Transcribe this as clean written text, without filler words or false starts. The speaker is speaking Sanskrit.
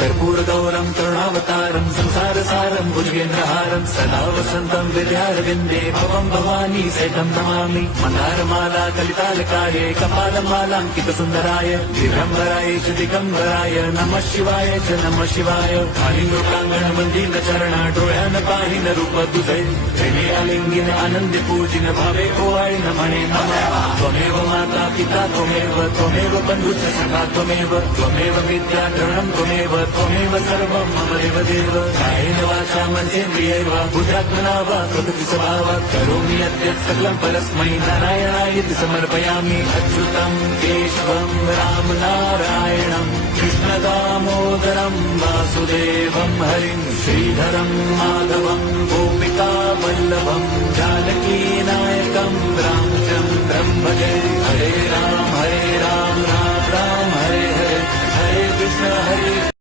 कर्पूरगौरं करुणावतारं संसारसारं भुजगेन्द्रहारं सदा वसन्तं विद्यारविन्दे भवं भवानी सहितं नमामि। मन्दारमाला कलितालकाये कपालमालाङ्कितसुन्दराय दिगम्बराय च दिगम्बराय नमः शिवाय च नमः शिवाय। कालिंगप्राङ्गणमन्दिरचरण डोळ्यान पाहिन रूप तुझे प्रेमे अलिंगिन आनंदी पूजिन भावे ओवाळी नमणे नमः। त्वमेव माता पिता त्वमेव बन्धुश्च सखा त्वमेव विद्याधरणं त्वमेव सर्वं मम देवदेव। कायेन वाचा मनसेन्द्रियैर्वा बुद्ध्यात्मना वा प्रकृति स्वभावात् करोमि यद्यत् सकलं परस्मै नारायणायेति समर्पयामि। अच्युतं केशवं रामनारायणं कृष्णदामोदरं वासुदेवं हरिं श्रीधरं माधवं गोपिकावल्लभं जानकीनायकं रामचन्द्रं भजे। हरे राम राम राम हरे हरे, हरे कृष्ण हरे